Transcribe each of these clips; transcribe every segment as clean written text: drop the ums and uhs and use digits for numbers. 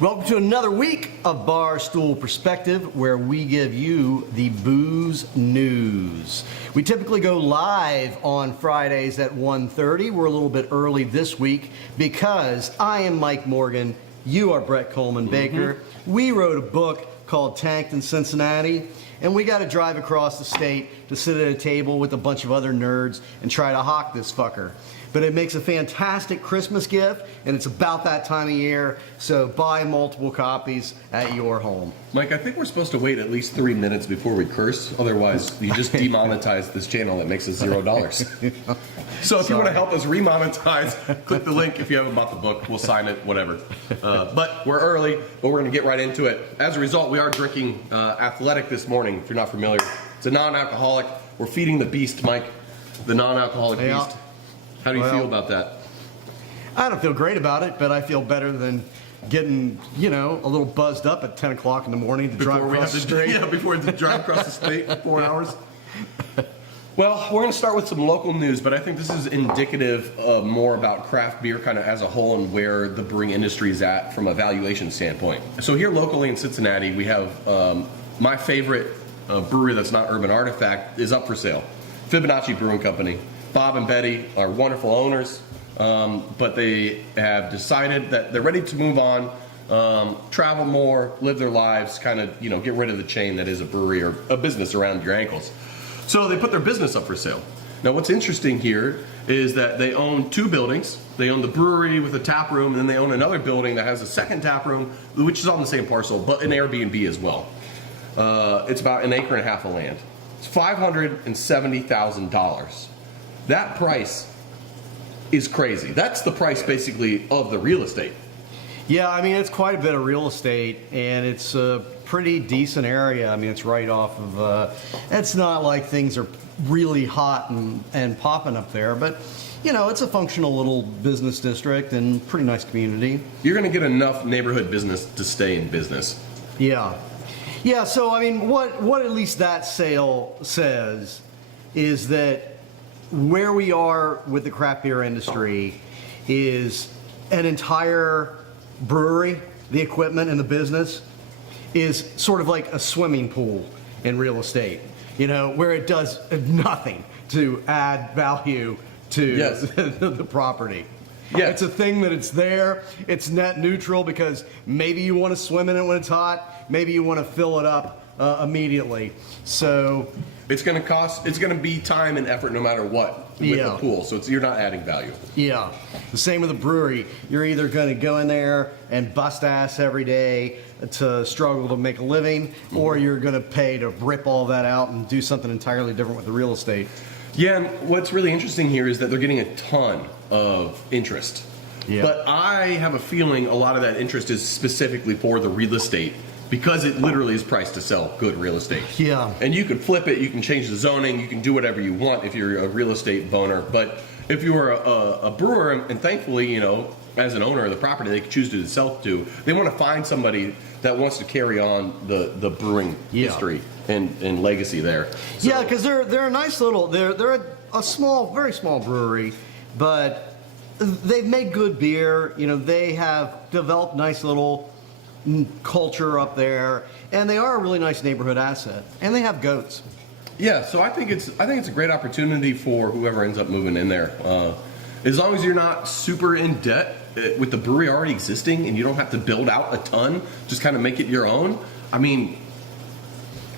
Welcome to another week of Barstool Perspective, where we give you the booze news. We typically go live on Fridays at 1:30. We're a little bit early this week because I am Mike Morgan. You are Bret Coleman Baker. We wrote a book called Tanked in Cincinnati, and we got to drive across the state to sit at a table with a bunch of other nerds and try to hawk this fucker. But it makes a fantastic Christmas gift, and it's about that time of year, so buy multiple copies at your home. Mike, I think we're supposed to wait at least 3 minutes before we curse. Otherwise, you just demonetize this channel. That makes us $0. So if you want to help us remonetize, click the link. If you haven't bought the book, we'll sign it, whatever. But we're early, but we're going to get right into it. As a result, we are drinking Athletic this morning, if you're not familiar. It's a non-alcoholic. We're feeding the beast, Mike, the non-alcoholic beast. How do you feel about that? I don't feel great about it, but I feel better than getting, a little buzzed up at 10 o'clock in the morning to drive across the street. Yeah, before we drive across the state for 4 hours. Well, we're going to start with some local news, but I think this is indicative of more about craft beer kind of as a whole and where the brewing industry is at from a valuation standpoint. So here locally in Cincinnati, we have my favorite brewery that's not Urban Artifact is up for sale. Fibonacci Brewing Company. Bob and Betty are wonderful owners, but they have decided that they're ready to move on, travel more, live their lives, kind of, get rid of the chain that is a brewery or a business around your ankles. So they put their business up for sale. Now what's interesting here is that they own 2 buildings. They own the brewery with a tap room, and then they own another building that has a second tap room, which is on the same parcel, but an Airbnb as well. It's about 1.5 acres of land. It's $570,000. That price is crazy. That's the price basically of the real estate. Yeah, I mean, it's quite a bit of real estate, and it's a pretty decent area. I mean, it's right off of, it's not like things are really hot and popping up there, but, it's a functional little business district and pretty nice community. You're going to get enough neighborhood business to stay in business. Yeah. Yeah, so, I mean, what at least that sale says is that where we are with the craft beer industry is an entire brewery, the equipment and the business is sort of like a swimming pool in real estate, where it does nothing to add value to the property. Yeah. It's a thing that it's there, it's net neutral because maybe you want to swim in it when it's hot, maybe you want to fill it up immediately. So it's going to be time and effort no matter what with the pool. So you're not adding value. Yeah. The same with a brewery. You're either going to go in there and bust ass every day to struggle to make a living, or you're going to pay to rip all that out and do something entirely different with the real estate. Yeah, and what's really interesting here is that they're getting a ton of interest. Yeah. But I have a feeling a lot of that interest is specifically for the real estate, because it literally is priced to sell good real estate. Yeah. And you can flip it, you can change the zoning, you can do whatever you want if you're a real estate boner. But if you're a brewer, and thankfully, as an owner of the property, they can choose to sell to, they want to find somebody that wants to carry on the brewing history and legacy there. So, yeah, because they're a nice little, they're a small, very small brewery, but they've made good beer. They have developed nice little culture up there, and they are a really nice neighborhood asset, and they have goats. Yeah, so I think it's a great opportunity for whoever ends up moving in there. As long as you're not super in debt with the brewery already existing, and you don't have to build out a ton, just kind of make it your own. I mean,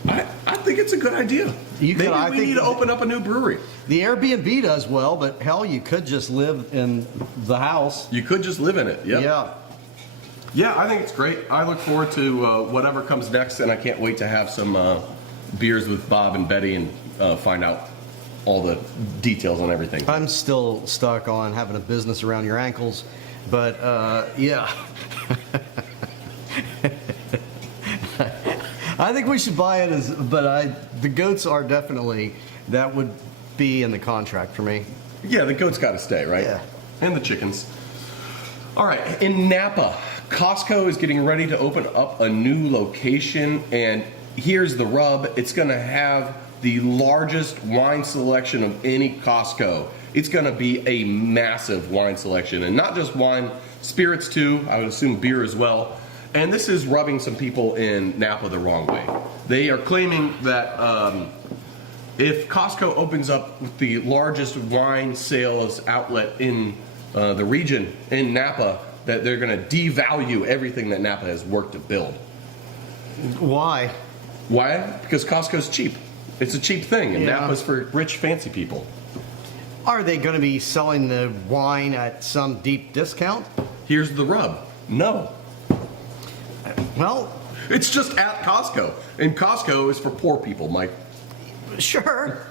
I think it's a good idea. Maybe we need to open up a new brewery. The Airbnb does well, but hell, you could just live in the house. You could just live in it. Yep. Yeah. Yeah, I think it's great. I look forward to whatever comes next, and I can't wait to have some beers with Bob and Betty and find out all the details on everything. I'm still stuck on having a business around your ankles, but yeah. I think we should buy it the goats are definitely, that would be in the contract for me. Yeah, the goats got to stay, right? Yeah. And the chickens. All right, in Napa, Costco is getting ready to open up a new location, and here's the rub. It's going to have the largest wine selection of any Costco. It's going to be a massive wine selection, and not just wine, spirits too, I would assume beer as well. And this is rubbing some people in Napa the wrong way. They are claiming that if Costco opens up with the largest wine sales outlet in the region in Napa, that they're going to devalue everything that Napa has worked to build. Why? Why? Because Costco's cheap. It's a cheap thing, and Yeah. Napa's for rich, fancy people. Are they going to be selling the wine at some deep discount? Here's the rub. No. Well, It's just at Costco. And Costco is for poor people, Mike. sure.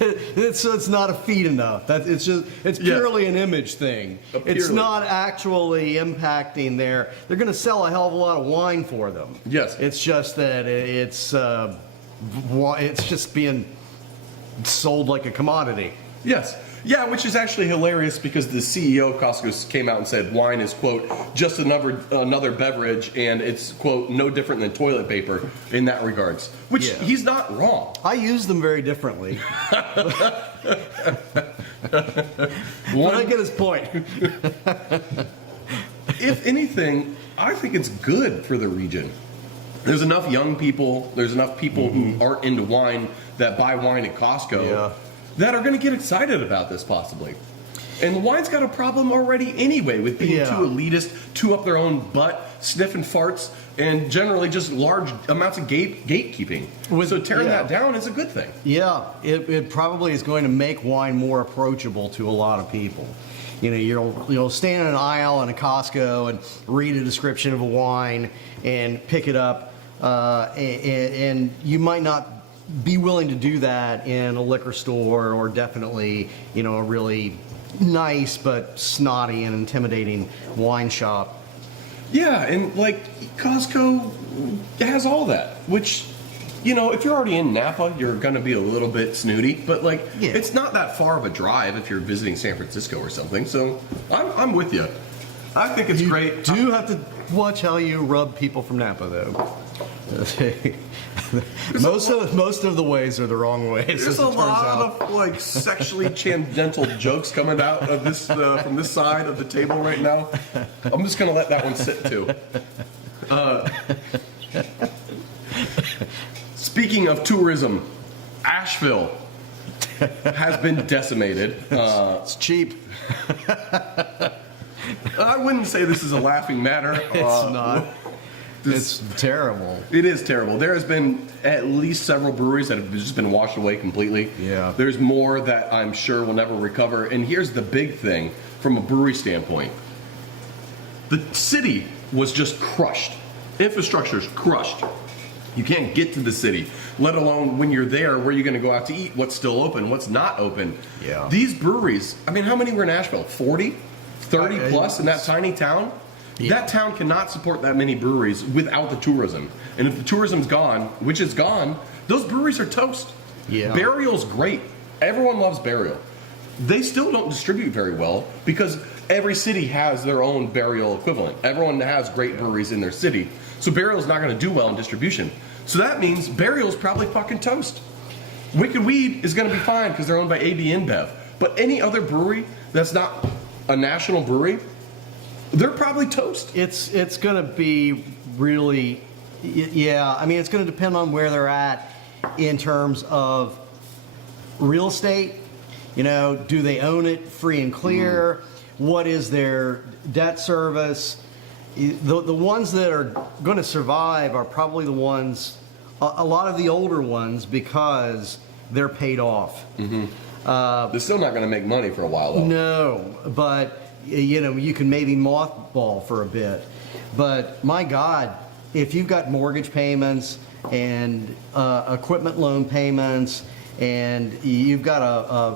it's not a feed enough. It's Yeah. purely an image thing. It's Purely. not actually impacting their. They're going to sell a hell of a lot of wine for them. Yes. It's just that it's just being sold like a commodity. Yes. Yeah, which is actually hilarious because the CEO of Costco came out and said wine is, quote, just another beverage, and it's, quote, no different than toilet paper in that regards. Which Yeah. he's not wrong. I use them very differently. But I get his point. If anything, I think it's good for the region. There's enough young people, there's enough people who aren't into wine that buy wine at Costco Yeah. that are going to get excited about this possibly. And the wine's got a problem already anyway with being Yeah. too elitist, too up their own butt, sniffing farts, and generally just large amounts of gatekeeping. So tearing yeah. that down is a good thing. Yeah, it probably is going to make wine more approachable to a lot of people. You know, you'll stand in an aisle in a Costco and read a description of a wine and pick it up, and you might not be willing to do that in a liquor store or definitely, a really nice but snotty and intimidating wine shop. Yeah, and like Costco has all that, which, if you're already in Napa, you're going to be a little bit snooty, but Yeah. it's not that far of a drive if you're visiting San Francisco or something. So I'm with you. I think it's great. Do have to watch how you rub people from Napa, though. most of the ways are the wrong ways. There's as a it turns lot out. of sexually tangential jokes coming out of this from this side of the table right now. I'm just gonna let that one sit too. Speaking of tourism, Asheville has been decimated. It's cheap. I wouldn't say this is a laughing matter. It's not. It's terrible. It is terrible. There has been at least several breweries that have just been washed away completely. Yeah. There's more that I'm sure will never recover. And here's the big thing from a brewery standpoint. The city was just crushed. Infrastructure's crushed. You can't get to the city, let alone when you're there, where you're going to go out to eat, what's still open, what's not open. Yeah. These breweries, how many were in Asheville? 40? 30 plus in that tiny town? Yeah. That town cannot support that many breweries without the tourism. And if the tourism's gone, which is gone, those breweries are toast. Yeah. Burial's great. Everyone loves Burial. They still don't distribute very well because every city has their own Burial equivalent. Everyone has great breweries in their city. So Burial's not going to do well in distribution. So that means Burial's probably fucking toast. Wicked Weed is going to be fine because they're owned by AB InBev. But any other brewery that's not a national brewery, they're probably toast. It's going to be really, yeah. It's going to depend on where they're at in terms of real estate. Do they own it free and clear? What is their debt service? The ones that are going to survive are probably the ones, a lot of the older ones, because they're paid off. They're still not going to make money for a while, though. No, but you can maybe mothball for a bit. But my God, if you've got mortgage payments and equipment loan payments, and you've got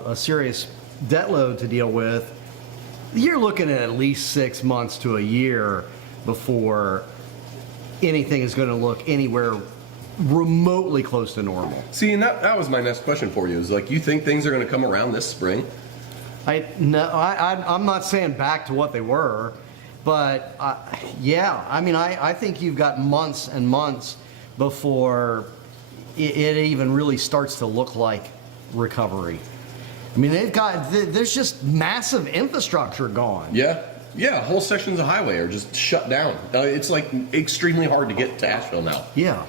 a serious debt load to deal with, you're looking at least 6 months to a year before anything is going to look anywhere remotely close to normal. See, and that was my next question for you. Is you think things are going to come around this spring? I'm not saying back to what they were, but yeah, I think you've got months and months before it even really starts to look like recovery. There's just massive infrastructure gone. Yeah. Yeah, whole sections of highway are just shut down. It's like extremely hard to get to Asheville now. Yeah.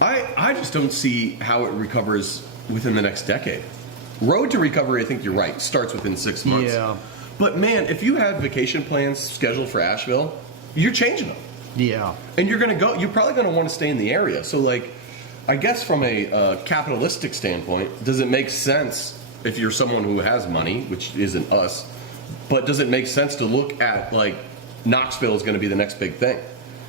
I just don't see how it recovers within the next decade. Road to recovery, I think you're right, starts within 6 months. Yeah. But man, if you have vacation plans scheduled for Asheville, you're changing them. Yeah. And you're probably going to want to stay in the area. So like, I guess from a capitalistic standpoint, does it make sense if you're someone who has money, which isn't us, but does it make sense to look at like Knoxville is going to be the next big thing?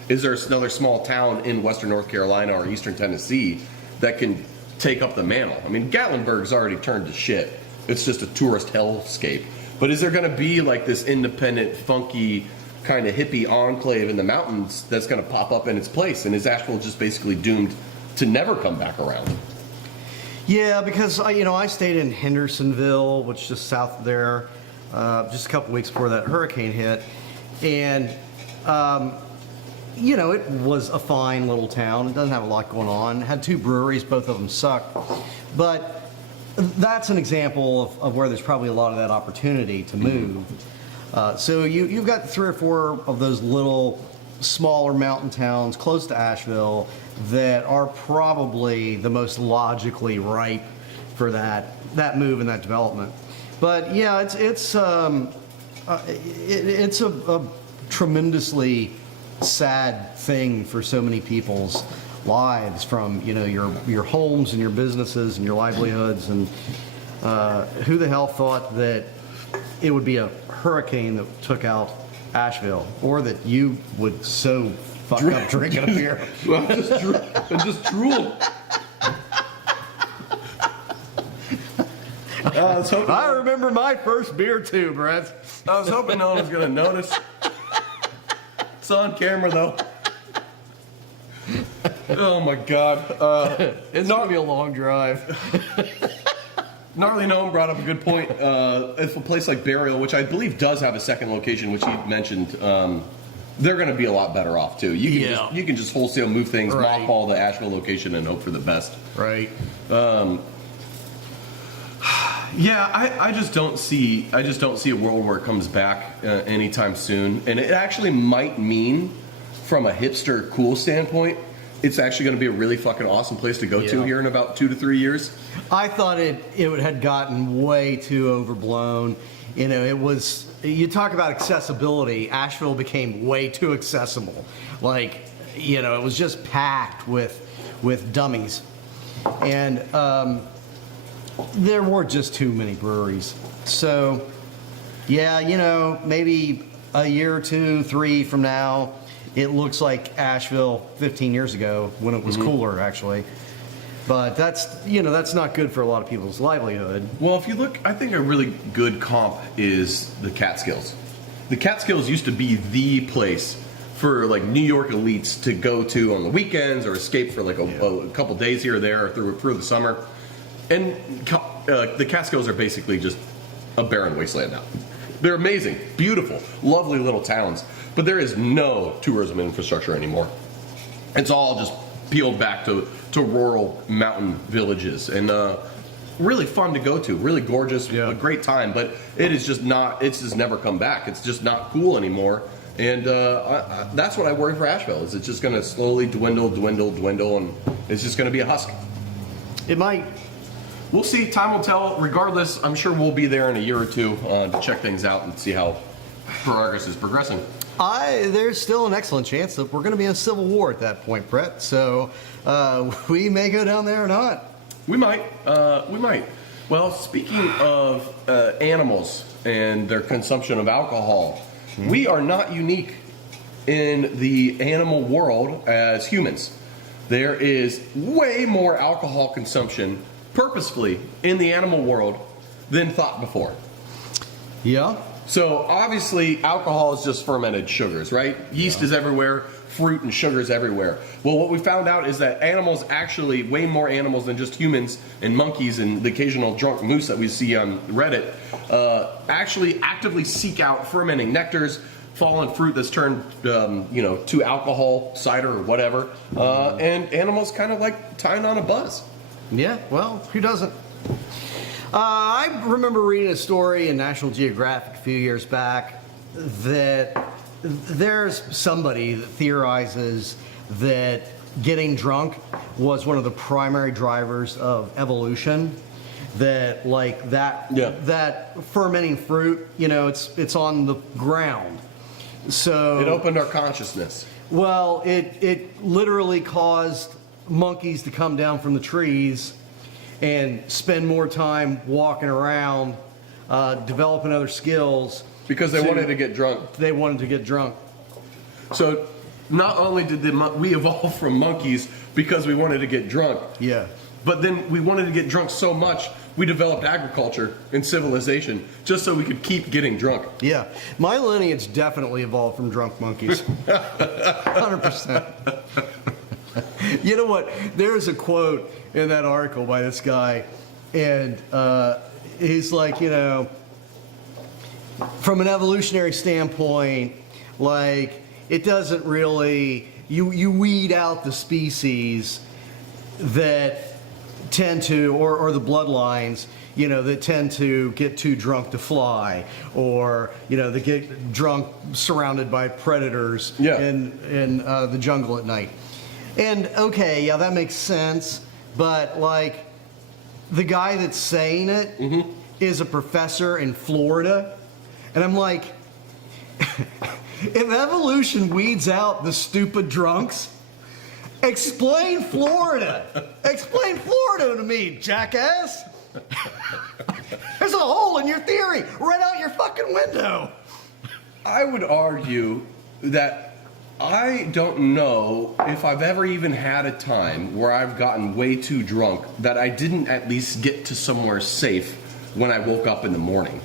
Is there another small town in western North Carolina or eastern Tennessee that can take up the mantle? I mean, Gatlinburg's already turned to shit. It's just a tourist hellscape. But is there going to be like this independent, funky, kind of hippie enclave in the mountains that's going to pop up in its place? And is Asheville just basically doomed to never come back around? Yeah, because I stayed in Hendersonville, which is just south of there, just a couple weeks before that hurricane hit, and it was a fine little town. It doesn't have a lot going on. It had 2 breweries, both of them sucked, but that's an example of where there's probably a lot of that opportunity to move. So you've got 3 or 4 of those little smaller mountain towns close to Asheville that are probably the most logically ripe for that move and that development. But yeah, it's a tremendously sad thing for so many people's lives, from your homes and your businesses and your livelihoods, and who the hell thought that it would be a hurricane that took out Asheville, or that you would so fuck up drinking a beer. Well, just drool. I remember my first beer too, Brett. I was hoping no one was going to notice. It's on camera though. Oh my God. It's going to be a long drive. Gnarly Gnome brought up a good point. If a place like Burial, which I believe does have a second location, which he mentioned, they're going to be a lot better off too. You can just wholesale move things, Right. mothball the Asheville location, and hope for the best. Right. Yeah, I just don't see a world where it comes back anytime soon. And it actually might mean, from a hipster cool standpoint, it's actually going to be a really fucking awesome place to go to here in about 2 to 3 years. I thought it had gotten way too overblown. It was, you talk about accessibility, Asheville became way too accessible. Like, it was just packed with dummies. And there were just too many breweries. So, yeah, maybe a year or 2, 3 from now, it looks like Asheville 15 years ago when it was cooler, actually. But that's not good for a lot of people's livelihood. Well, if you look, I think a really good comp is the Catskills. The Catskills used to be the place for like New York elites to go to on the weekends or escape for like a couple days here or there through the summer. And the Catskills are basically just a barren wasteland now. They're amazing, beautiful, lovely little towns, but there is no tourism infrastructure anymore. It's all just peeled back to rural mountain villages, and really fun to go to, really gorgeous, a great time, but it's just never come back. It's just not cool anymore. And that's what I worry for Asheville, is it's just going to slowly dwindle, and it's just going to be a husk. It might. We'll see. Time will tell. Regardless, I'm sure we'll be there in a year or 2 to check things out and see how progress is progressing. There's still an excellent chance that we're going to be in a civil war at that point, Brett. So we may go down there or not. We might. Well, speaking of animals and their consumption of alcohol, we are not unique in the animal world as humans. There is way more alcohol consumption purposefully in the animal world than thought before. Yeah. So obviously alcohol is just fermented sugars, right? Yeast is everywhere, fruit and sugars everywhere. Well, what we found out is that animals, actually way more animals than just humans and monkeys and the occasional drunk moose that we see on Reddit, actually actively seek out fermenting nectars, fallen fruit that's turned to alcohol, cider or whatever, and animals kind of like tying on a buzz. Yeah, well, who doesn't? I remember reading a story in National Geographic a few years back that there's somebody that theorizes that getting drunk was one of the primary drivers of evolution. That like that that fermenting fruit, it's on the ground. So it opened our consciousness. Well, it literally caused monkeys to come down from the trees and spend more time walking around, developing other skills. Because they wanted to get drunk. They wanted to get drunk. So not only did we evolve from monkeys because we wanted to get drunk. Yeah. But then we wanted to get drunk so much, we developed agriculture and civilization just so we could keep getting drunk. Yeah. My lineage definitely evolved from drunk monkeys. 100%. You know what? There's a quote in that article by this guy, and he's like, from an evolutionary standpoint, like, it doesn't really, you weed out the species that tend to, or the bloodlines, that tend to get too drunk to fly, or, they get drunk surrounded by predators in the jungle at night. And okay, yeah, that makes sense, but like, the guy that's saying it is a professor in Florida, and I'm like, if evolution weeds out the stupid drunks, explain Florida. Explain Florida to me, jackass. There's a hole in your theory right out your fucking window. I would argue that I don't know if I've ever even had a time where I've gotten way too drunk that I didn't at least get to somewhere safe when I woke up in the morning.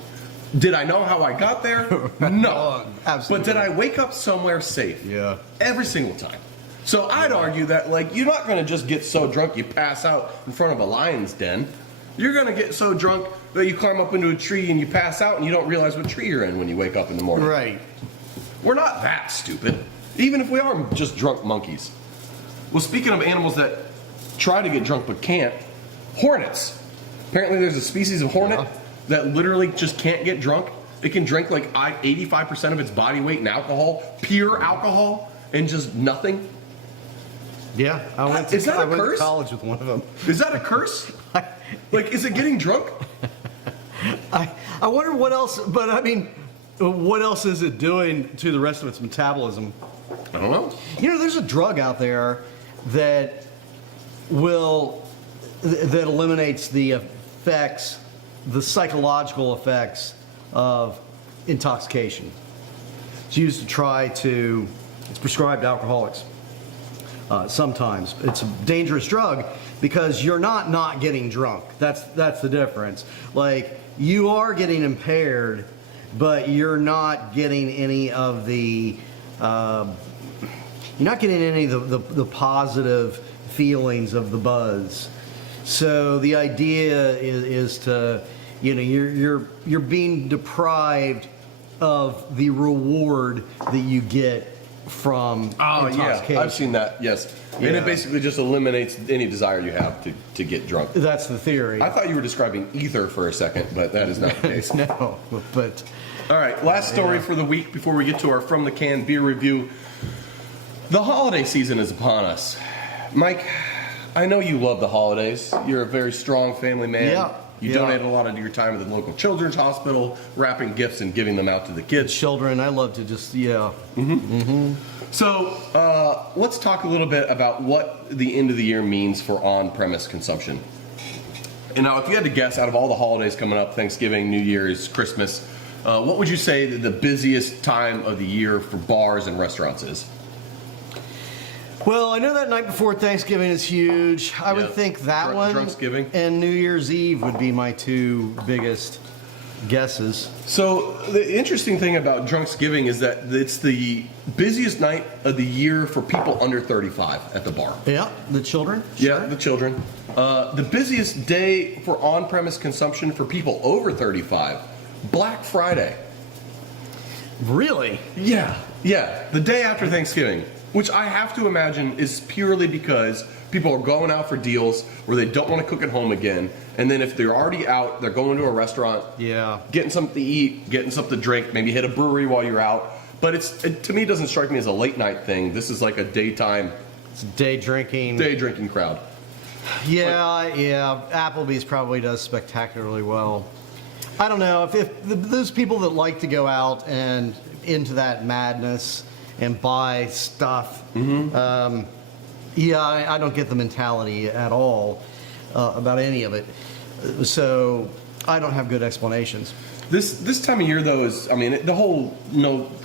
Did I know how I got there? No. Absolutely. But did I wake up somewhere safe? Yeah. Every single time. So I'd argue that, like, you're not going to just get so drunk you pass out in front of a lion's den. You're going to get so drunk that you climb up into a tree and you pass out and you don't realize what tree you're in when you wake up in the morning. Right. We're not that stupid, even if we are just drunk monkeys. Well, speaking of animals that try to get drunk but can't, hornets. Apparently there's a species of hornet that literally just can't get drunk. It can drink like 85% of its body weight in alcohol, pure alcohol, and just nothing. Yeah, I went Is that a to curse? college with one of them. Is that a curse? Like, is it getting drunk? I wonder what else, but I mean, what else is it doing to the rest of its metabolism? I don't know. There's a drug out there that eliminates the effects, the psychological effects of intoxication. It's used to it's prescribed to alcoholics. Sometimes it's a dangerous drug because you're not getting drunk. That's the difference. Like, you are getting impaired, but you're not getting any of the the positive feelings of the buzz. So the idea is to, you're being deprived of the reward that you get from intoxication. Yeah, I've seen that, yes. And it basically just eliminates any desire you have to get drunk. That's the theory. I thought you were describing ether for a second, but that is not the case. No, but... All right, last story for the week before we get to our From the Can beer review. The holiday season is upon us. Mike, I know you love the holidays. You're a very strong family man. Yeah. You donate a lot of your time to the local children's hospital, wrapping gifts and giving them out to the kids. Children, I love to just, So let's talk a little bit about what the end of the year means for on-premise consumption. And now, if you had to guess, out of all the holidays coming up, Thanksgiving, New Year's, Christmas, what would you say that the busiest time of the year for bars and restaurants is? Well, I know that night before Thanksgiving is huge. I would think that one Drunksgiving. And New Year's Eve would be my two biggest guesses. So the interesting thing about Drunksgiving is that it's the busiest night of the year for people under 35 at the bar. Yeah, the children? Yeah, the children. The busiest day for on-premise consumption for people over 35, Black Friday. Really? Yeah, the day after Thanksgiving. which I have to imagine is purely because people are going out for deals where they don't want to cook at home again. And then if they're already out, they're going to a restaurant, getting something to eat, getting something to drink, maybe hit a brewery while you're out. But to me, it doesn't strike me as a late night thing. This is like a daytime. It's day drinking crowd. Yeah. Applebee's probably does spectacularly well. I don't know if those people that like to go out and into that madness and buy stuff. I don't get the mentality at all about any of it. So I don't have good explanations. This time of year, though, is, I mean, the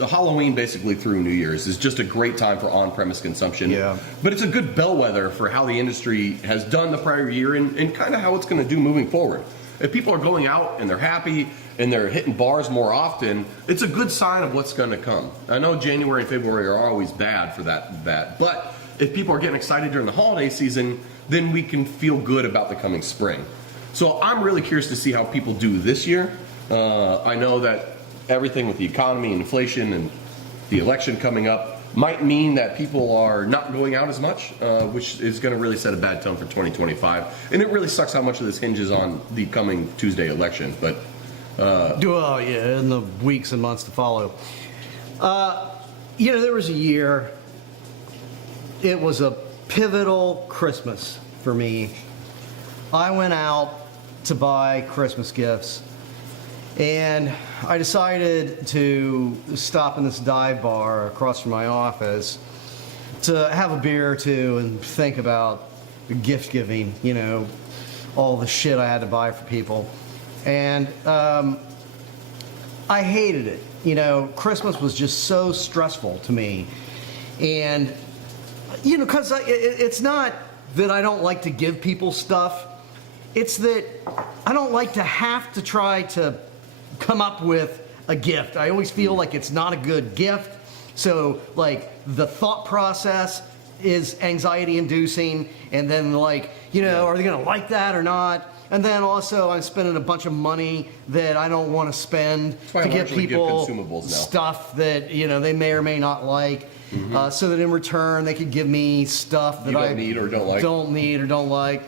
Halloween basically through New Year's is just a great time for on-premise consumption. Yeah. But it's a good bellwether for how the industry has done the prior year and kind of how it's going to do moving forward. If people are going out and they're happy and they're hitting bars more often, it's a good sign of what's going to come. I know January and February are always bad for that, but if people are getting excited during the holiday season, then we can feel good about the coming spring. So I'm really curious to see how people do this year. I know that everything with the economy and inflation and the election coming up might mean that people are not going out as much, which is going to really set a bad tone for 2025. And it really sucks how much of this hinges on the coming Tuesday election. But in the weeks and months to follow. There was a year. It was a pivotal Christmas for me. I went out to buy Christmas gifts. And I decided to stop in this dive bar across from my office to have a beer or two and think about gift giving, all the shit I had to buy for people. And I hated it. Christmas was just so stressful to me. And, because it's not that I don't like to give people stuff. It's that I don't like to have to try to come up with a gift. I always feel like it's not a good gift. So like the thought process is anxiety inducing, and then are they gonna like that or not? And then also I'm spending a bunch of money that I don't want to spend to give people stuff that they may or may not like, so that in return they could give me stuff that I don't need or don't like.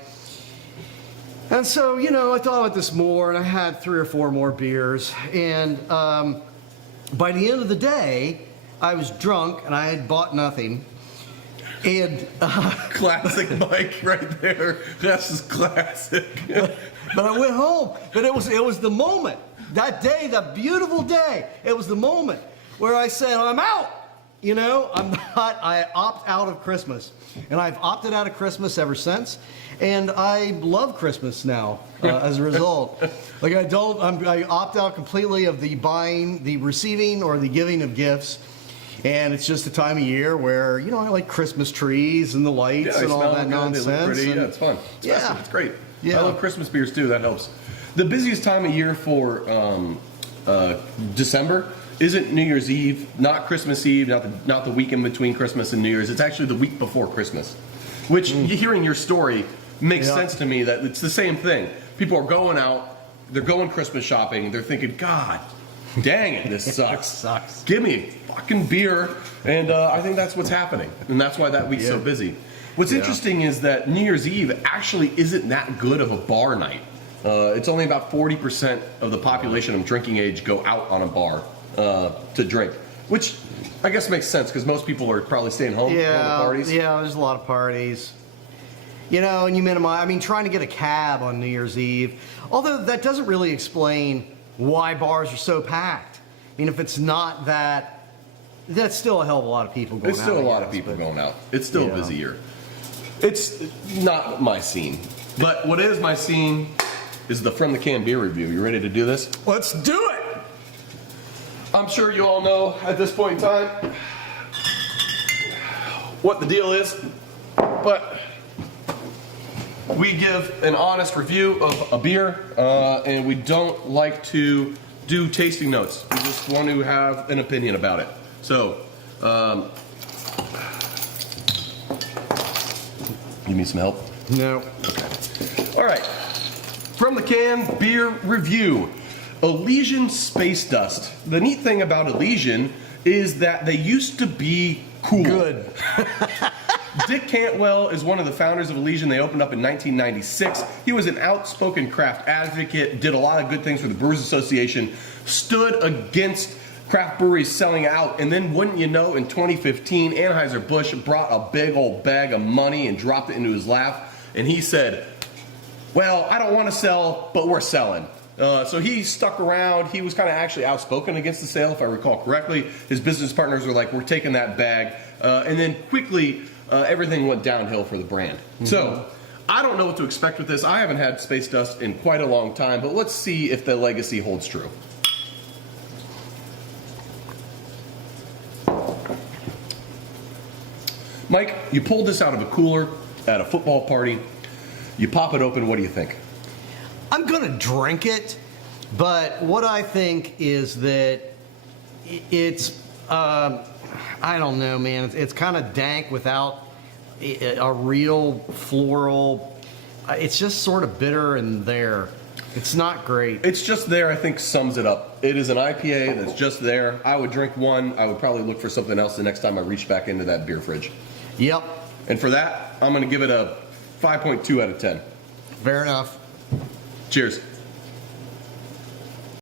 And so, I thought about this more, and I had 3 or 4 more beers. And by the end of the day, I was drunk, and I had bought nothing. And classic Mike right there. That's just classic. But I went home. But it was the moment. That day, that beautiful day, it was the moment where I said, I'm out. I opt out of Christmas. And I've opted out of Christmas ever since. And I love Christmas now as a result. I opt out completely of the buying, the receiving, or the giving of gifts. And it's just a time of year where, I like Christmas trees and the lights and all that nonsense. They look pretty. It's fun. It's festive. It's great. Yeah. I love Christmas beers too. That helps. The busiest time of year for December isn't New Year's Eve, not Christmas Eve, not the weekend between Christmas and New Year's. It's actually the week before Christmas, which hearing your story makes sense to me that it's the same thing. People are going out, they're going Christmas shopping, they're thinking, God dang it, this sucks. Give me a fucking beer. And I think that's what's happening. And that's why that week's so busy. What's interesting is that New Year's Eve actually isn't that good of a bar night. It's only about 40% of the population of drinking age go out on a bar to drink, which I guess makes sense because most people are probably staying home going to parties. Yeah, there's a lot of parties. And you minimize, trying to get a cab on New Year's Eve, although that doesn't really explain why bars are so packed. If it's not that, that's still a hell of a lot of people going out. It's still a lot of people going out. It's still a busy year. It's not my scene. But what is my scene is the From the Can beer review. You ready to do this? Let's do it! I'm sure you all know at this point in time what the deal is, but we give an honest review of a beer, and we don't like to do tasting notes. We just want to have an opinion about it. So, you need some help? No. Okay. All right. From the Can beer review. Elysian Space Dust. The neat thing about Elysian is that they used to be cool. Good. Dick Cantwell is one of the founders of Elysian. They opened up in 1996. He was an outspoken craft advocate, did a lot of good things for the Brewers Association, stood against craft breweries selling out, and then wouldn't you know, in 2015, Anheuser-Busch brought a big old bag of money and dropped it into his lap, and he said, well, I don't want to sell, but we're selling. So he stuck around. He was kind of actually outspoken against the sale, if I recall correctly. His business partners were like, we're taking that bag. And then quickly, everything went downhill for the brand. Mm-hmm. So I don't know what to expect with this. I haven't had Space Dust in quite a long time, but let's see if the legacy holds true. Mike, you pulled this out of a cooler at a football party. You pop it open. What do you think? I'm going to drink it, but what I think is that it's, I don't know, man. It's kind of dank without a real floral. It's just sort of bitter and there. It's not great. It's just there, I think, sums it up. It is an IPA that's just there. I would drink one. I would probably look for something else the next time I reach back into that beer fridge. Yep. And for that, I'm going to give it a 5.2 out of 10. Fair enough. Cheers.